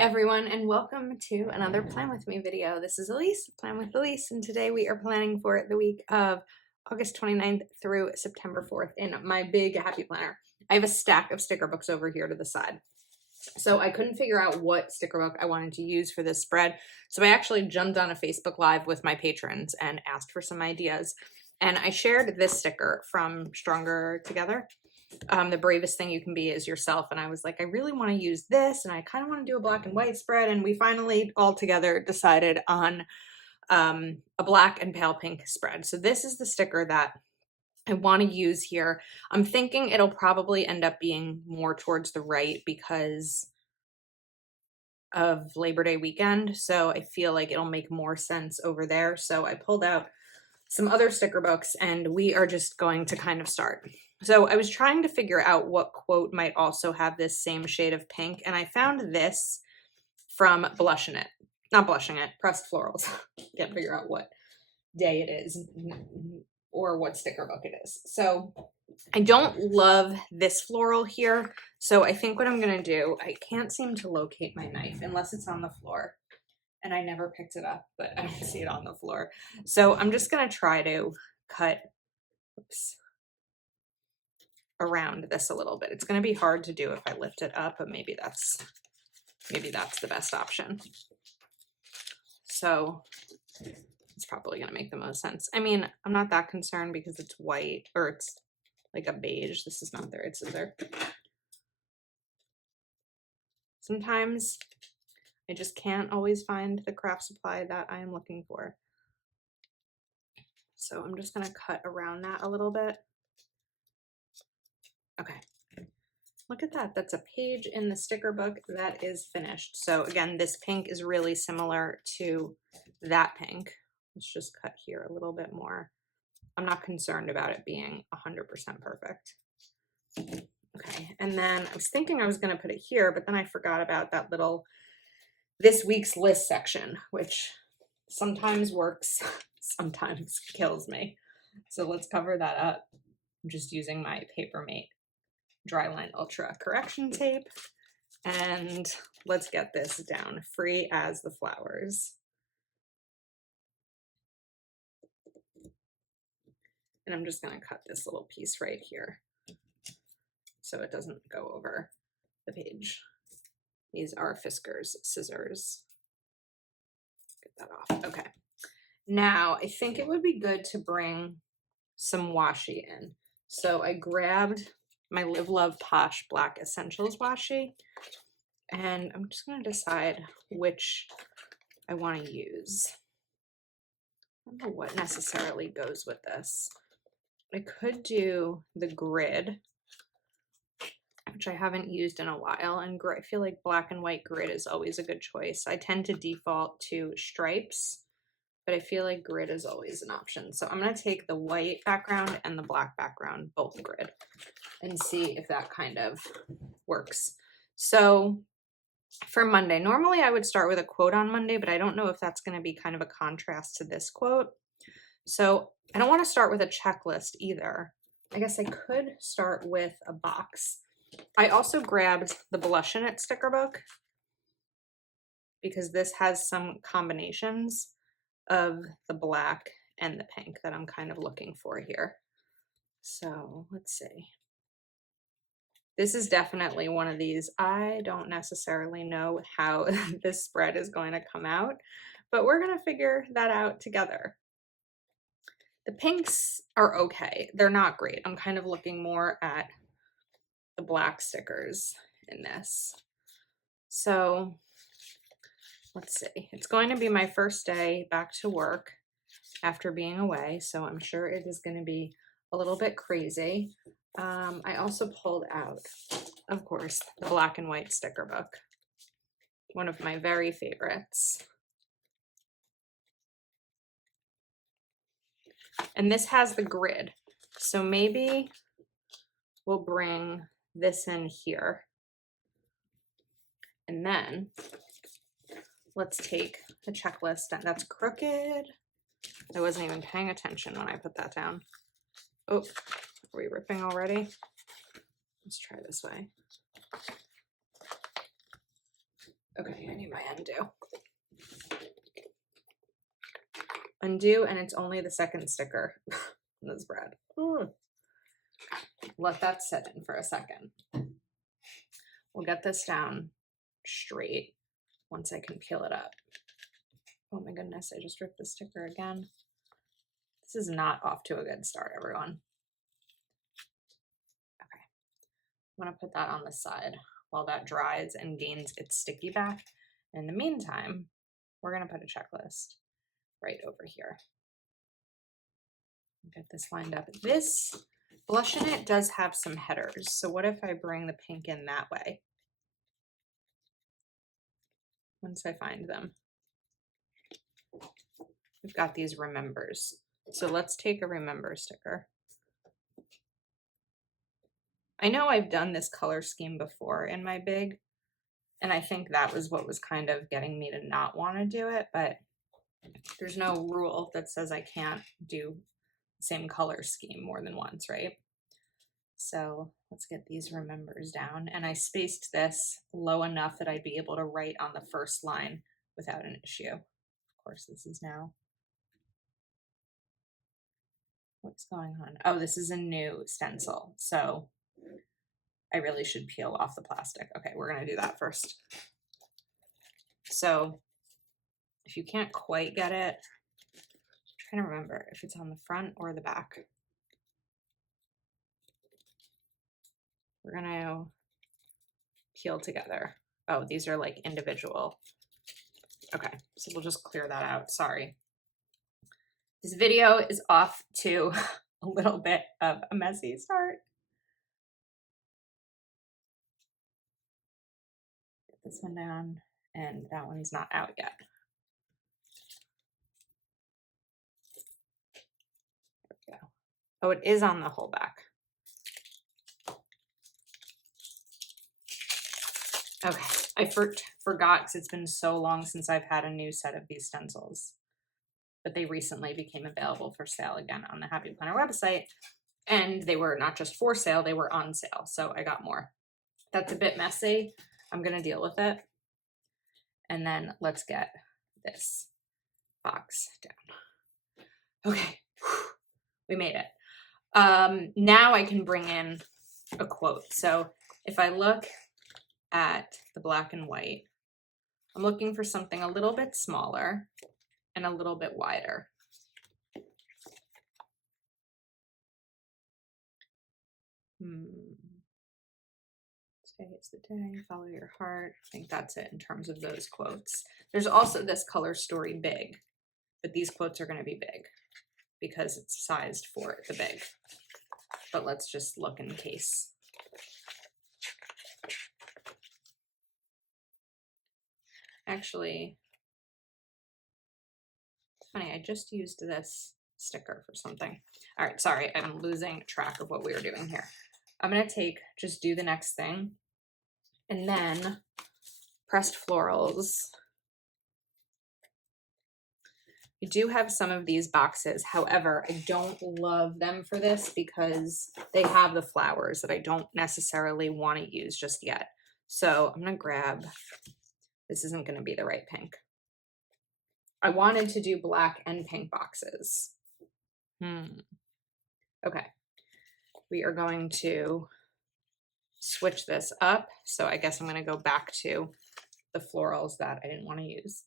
everyone, and welcome to another Plan With Me video. This is Elise, Plan with Elise, and today we are planning for the week of August 29th through September 4th in my big happy planner. I have a stack of sticker books over here to the side. So I couldn't figure out what sticker book I wanted to use for this spread. So I actually jumped on a Facebook Live with my patrons and asked for some ideas. And I shared this sticker from Stronger Together. The bravest thing you can be is yourself. And I was like, I really want to use this, and I kind of want to do a black and white spread. And we finally all together decided on a black and pale pink spread. So this is the sticker that I want to use here. I'm thinking it'll probably end up being more towards the right because of Labor Day weekend. So I feel like it'll make more sense over there. So I pulled out some other sticker books and we are just going to kind of start. So I was trying to figure out what quote might also have this same shade of pink, and I found this from Blushing It. Not Blushing It, Pressed Florals. Can't figure out what day it is or what sticker book it is. So I don't love this floral here. So I think what I'm going to do, I can't seem to locate my knife unless it's on the floor. And I never picked it up, but I don't see it on the floor. So I'm just going to try to cut around this a little bit. It's going to be hard to do if I lift it up, but maybe that's the best option. So it's probably going to make the most sense. I mean, I'm not that concerned because it's white, or it's like a beige. This is not the right scissor. Sometimes I just can't always find the craft supply that I am looking for. So I'm just going to cut around that a little bit. Okay. Look at that. That's a page in the sticker book that is finished. So again, this pink is really similar to that pink. Let's just cut here a little bit more. I'm not concerned about it being 100% perfect. Okay, and then I was thinking I was going to put it here, but then I forgot about that little this week's list section, which sometimes works, sometimes kills me. So let's cover that up. I'm just using my Papermate Dryline Ultra correction tape, and let's get this down. Free as the flowers. And I'm just going to cut this little piece right here so it doesn't go over the page. These are Fiskars scissors. Get that off. Okay. Now I think it would be good to bring some washi in. So I grabbed my Live Love Posh Black Essentials washi, and I'm just going to decide which I want to use. I don't know what necessarily goes with this. I could do the grid, which I haven't used in a while, and I feel like black and white grid is always a good choice. I tend to default to stripes, but I feel like grid is always an option. So I'm going to take the white background and the black background, both grid, and see if that kind of works. So for Monday, normally I would start with a quote on Monday, but I don't know if that's going to be kind of a contrast to this quote. So I don't want to start with a checklist either. I guess I could start with a box. I also grabbed the Blushing It sticker book because this has some combinations of the black and the pink that I'm kind of looking for here. So let's see. This is definitely one of these. I don't necessarily know how this spread is going to come out, but we're going to figure that out together. The pinks are okay. They're not great. I'm kind of looking more at the black stickers in this. So let's see. It's going to be my first day back to work after being away, so I'm sure it is going to be a little bit crazy. I also pulled out, of course, the black and white sticker book, one of my very favorites. And this has the grid, so maybe we'll bring this in here. And then let's take the checklist. That's crooked. I wasn't even paying attention when I put that down. Oh, are we ripping already? Let's try this way. Okay, I need my undo. Undo, and it's only the second sticker in the spread. Let that sit in for a second. We'll get this down straight once I can peel it up. Oh my goodness, I just ripped the sticker again. This is not off to a good start, everyone. Okay, I'm gonna put that on the side while that dries and gains its sticky back. In the meantime, we're gonna put a checklist right over here. Get this lined up. This blush in it does have some headers. So what if I bring the pink in that way? Once I find them. We've got these remembers. So let's take a remember sticker. I know I've done this color scheme before in my big, and I think that was what was kind of getting me to not want to do it, but there's no rule that says I can't do the same color scheme more than once, right? So let's get these remembers down. And I spaced this low enough that I'd be able to write on the first line without an issue. Of course, this is now. What's going on? Oh, this is a new stencil. So I really should peel off the plastic. Okay, we're gonna do that first. So if you can't quite get it, I'm trying to remember if it's on the front or the back. We're gonna peel together. Oh, these are like individual. Okay, so we'll just clear that out. Sorry. This video is off to a little bit of a messy start. Get this one down, and that one's not out yet. There we go. Oh, it is on the whole back. Okay, I forgot because it's been so long since I've had a new set of these stencils. But they recently became available for sale again on the Happy Planner website. And they were not just for sale, they were on sale. So I got more. That's a bit messy. I'm going to deal with it. And then let's get this box down. Okay, we made it. Now I can bring in a quote. So if I look at the black and white, I'm looking for something a little bit smaller and a little bit wider. Today is the day, follow your heart. I think that's it in terms of those quotes. There's also this color story big, but these quotes are going to be big because it's sized for the big. But let's just look in case. Actually, it's funny, I just used this sticker for something. All right, sorry, I'm losing track of what we were doing here. I'm going to just do the next thing, and then pressed florals. I do have some of these boxes. However, I don't love them for this because they have the flowers that I don't necessarily want to use just yet. So I'm going to grab, this isn't going to be the right pink. I wanted to do black and pink boxes. Okay. We are going to switch this up. So I guess I'm going to go back to the florals that I didn't want to use.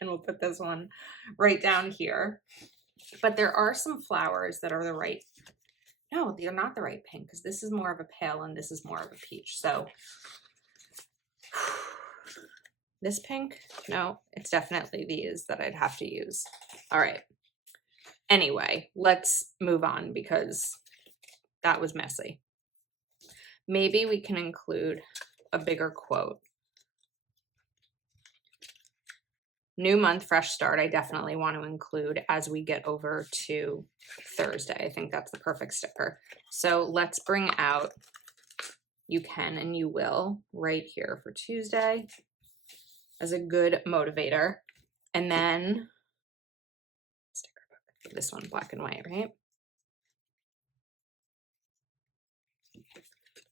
And we'll put this one right down here. But there are some flowers that are the right, no, they're not the right pink because this is more of a pale and this is more of a peach. So this pink, no, it's definitely these that I'd have to use. All right. Anyway, let's move on because that was messy. Maybe we can include a bigger quote. New month, fresh start, I definitely want to include as we get over to Thursday. I think that's the perfect sticker. So let's bring out you can and you will right here for Tuesday as a good motivator. And then sticker book, this one black and white, right?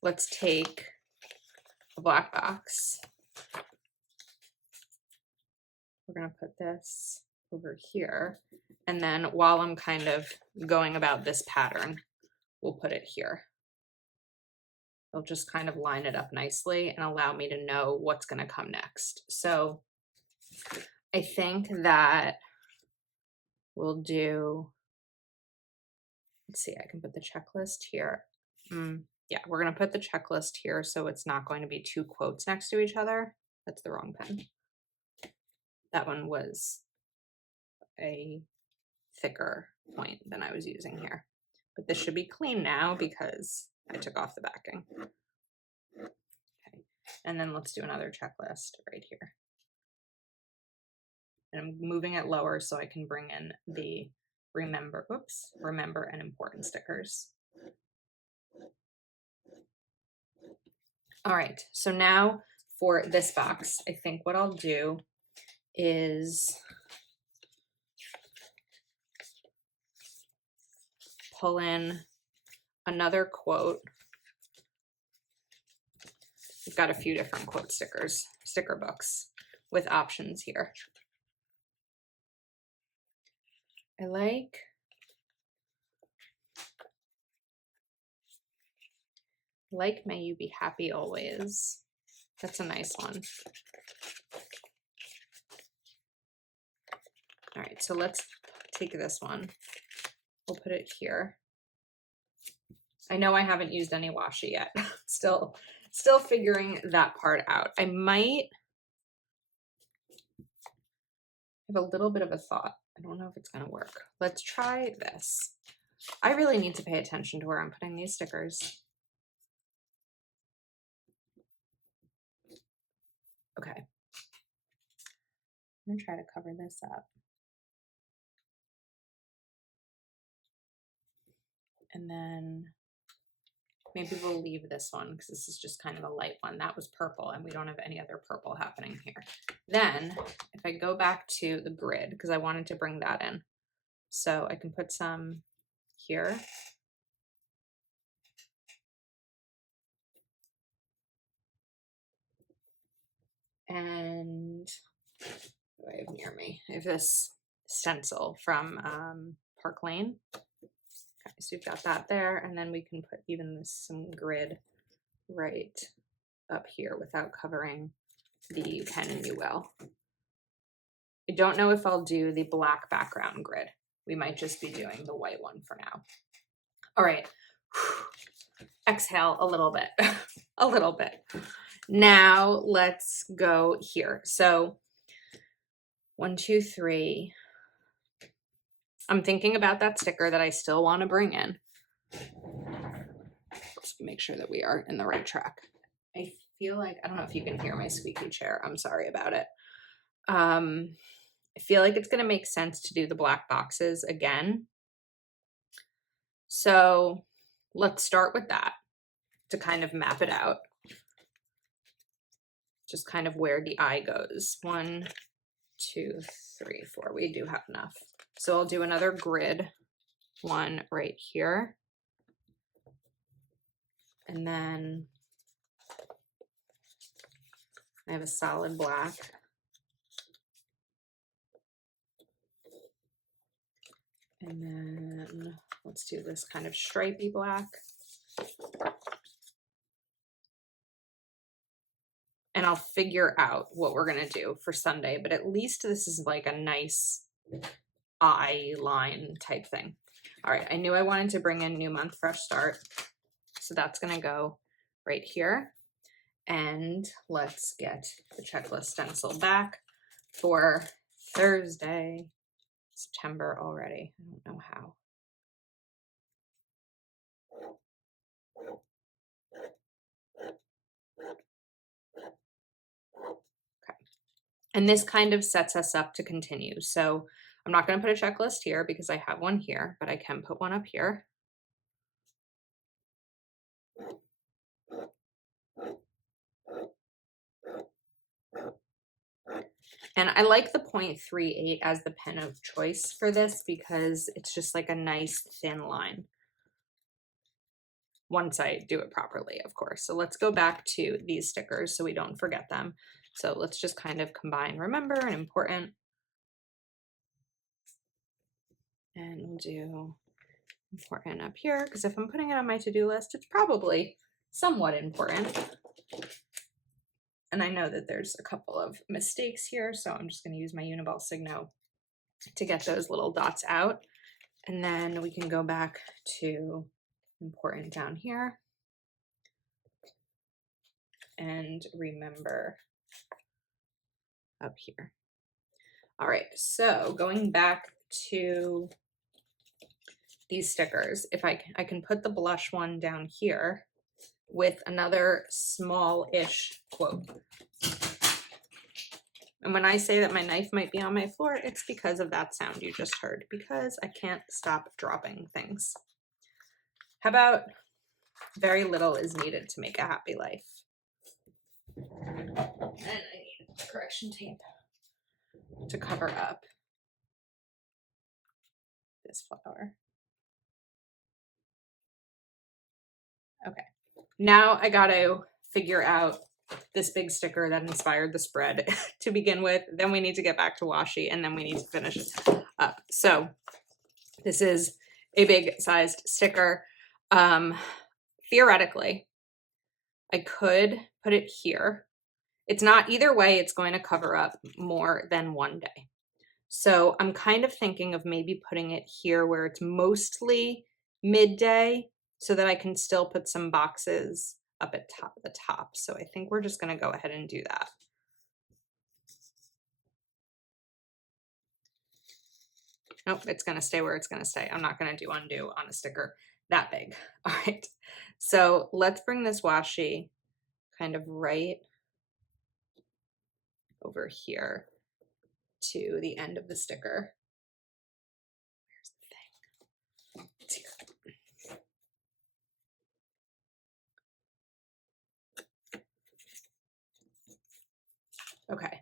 Let's take a black box we're going to put this over here. And then while I'm kind of going about this pattern, we'll put it here. It'll just kind of line it up nicely and allow me to know what's going to come next. So I think that we'll do, let's see, I can put the checklist here. Yeah, we're going to put the checklist here so it's not going to be two quotes next to each other. That's the wrong pen. That one was a thicker point than I was using here. But this should be clean now because I took off the backing. Okay, and then let's do another checklist right here. And I'm moving it lower so I can bring in the remember and important stickers. All right, so now for this box, I think what I'll do is pull in another quote. We've got a few different quote sticker books with options here. I like May You Be Happy Always. That's a nice one. All right, so let's take this one. We'll put it here. I know I haven't used any washi yet. Still figuring that part out. I might have a little bit of a thought. I don't know if it's going to work. Let's try this. I really need to pay attention to where I'm putting these stickers. Okay. I'm going to try to cover this up. And then maybe we'll leave this one because this is just kind of a light one. That was purple and we don't have any other purple happening here. Then if I go back to the grid, because I wanted to bring that in. So I can put some here. And what do I have near me? I have this stencil from Park Lane. Okay, so we've got that there, and then we can put even some grid right up here without covering the You Can and You Will. I don't know if I'll do the black background grid. We might just be doing the white one for now. All right, exhale a little bit, a little bit. Now let's go here. So 1, 2, 3. I'm thinking about that sticker that I still want to bring in. Let's make sure that we are in the right track. I feel like, I don't know if you can hear my squeaky chair. I'm sorry about it. I feel like it's going to make sense to do the black boxes again. So let's start with that to kind of map it out. Just kind of where the eye goes. 1, 2, 3, 4. We do have enough. So I'll do another grid one right here. And then I have a solid black. And then let's do this kind of stripy black. And I'll figure out what we're going to do for Sunday, but at least this is like a nice eye line type thing. All right, I knew I wanted to bring in New Month, Fresh Start. So that's going to go right here. And let's get the checklist stencil back for Thursday, September already. I don't know how. Okay. And this kind of sets us up to continue. So I'm not going to put a checklist here because I have one here, but I can put one up here. And I like the 0.38 as the pen of choice for this because it's just like a nice thin line. Once I do it properly, of course. So let's go back to these stickers so we don't forget them. So let's just kind of combine remember and important. And we'll do important up here, because if I'm putting it on my to-do list, it's probably somewhat important. And I know that there's a couple of mistakes here, so I'm just going to use my Uniball Signo to get those little dots out. And then we can go back to important down here and remember up here. All right, so going back to these stickers, if I can put the blush one down here with another small-ish quote. And when I say that my knife might be on my floor, it's because of that sound you just heard, because I can't stop dropping things. How about very little is needed to make a happy life? And I need correction tape to cover up this flower. Okay, now I got to figure out this big sticker that inspired the spread to begin with. Then we need to get back to washi, and then we need to finish it up. So this is a big sized sticker. Theoretically, I could put it here. It's not, either way, it's going to cover up more than one day. So I'm kind of thinking of maybe putting it here where it's mostly midday, so that I can still put some boxes up at the top. So I think we're just going to go ahead and do that. Nope, it's going to stay where it's going to stay. I'm not going to do undo on a sticker that big. All right, so let's bring this washi kind of right over here to the end of the sticker. Here's the thing. It's here. Okay.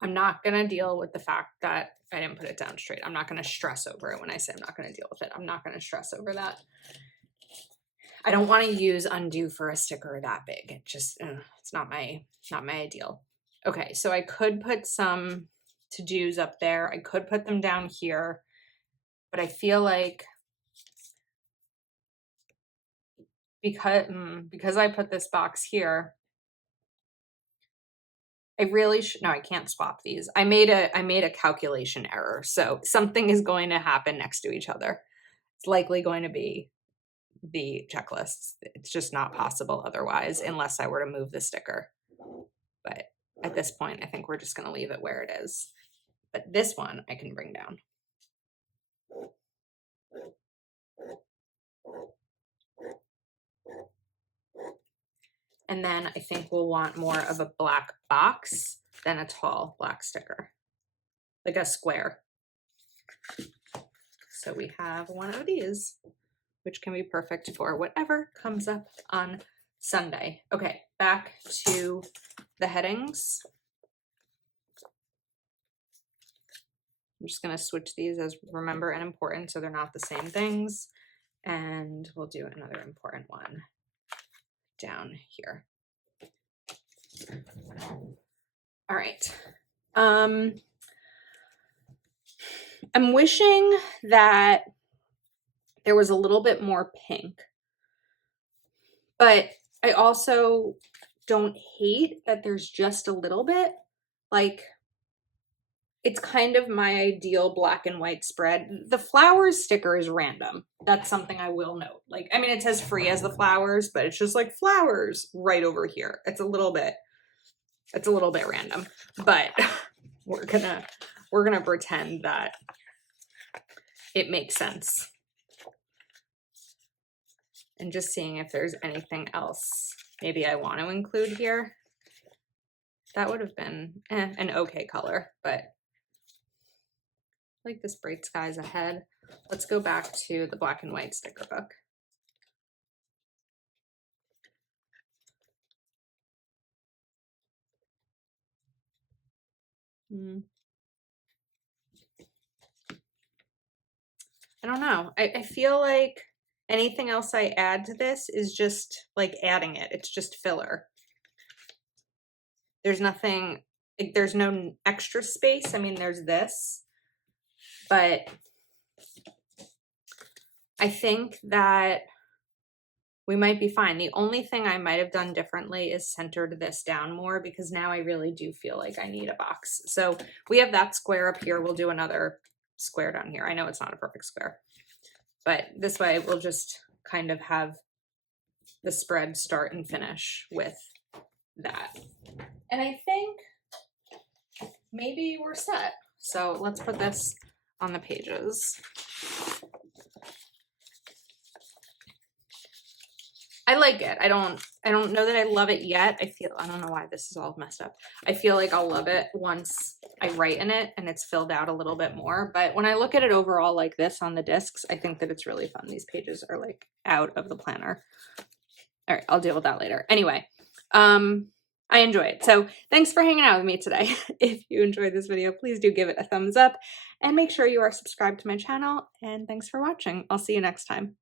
I'm not going to deal with the fact that I didn't put it down straight. I'm not going to stress over it when I say I'm not going to deal with it. I'm not going to stress over that. I don't want to use undo for a sticker that big. It just, it's not my ideal. Okay, so I could put some to-dos up there. I could put them down here, but I feel like because I put this box here, I really should, no, I can't swap these. I made a calculation error. So something is going to happen next to each other. It's likely going to be the checklists. It's just not possible otherwise, unless I were to move the sticker. But at this point, I think we're just going to leave it where it is. But this one I can bring down. And then I think we'll want more of a black box than a tall black sticker, like a square. So we have one of these, which can be perfect for whatever comes up on Sunday. Okay, back to the headings. I'm just going to switch these as remember and important so they're not the same things. And we'll do another important one down here. All right. I'm wishing that there was a little bit more pink, but I also don't hate that there's just a little bit. Like, it's kind of my ideal black and white spread. The flowers sticker is random. That's something I will note. Like, I mean, it says free as the flowers, but it's just like flowers right over here. It's a little bit random, but we're gonna pretend that it makes sense. And just seeing if there's anything else maybe I want to include here. That would have been an okay color, but like this bright skies ahead. Let's go back to the black and white sticker book. I don't know. I feel like anything else I add to this is just like adding it. It's just filler. There's nothing, like, there's no extra space. I mean, there's this, but I think that we might be fine. The only thing I might have done differently is centered this down more, because now I really do feel like I need a box. So we have that square up here. We'll do another square down here. I know it's not a perfect square, but this way we'll just kind of have the spread start and finish with that. And I think maybe we're set. So let's put this on the pages. I like it. I don't know that I love it yet. I don't know why this is all messed up. I feel like I'll love it once I write in it and it's filled out a little bit more. But when I look at it overall like this on the discs, I think that it's really fun. These pages are like out of the planner. All right, I'll deal with that later. Anyway, I enjoy it. So thanks for hanging out with me today. If you enjoyed this video, please do give it a thumbs up and make sure you are subscribed to my channel. And thanks for watching. I'll see you next time.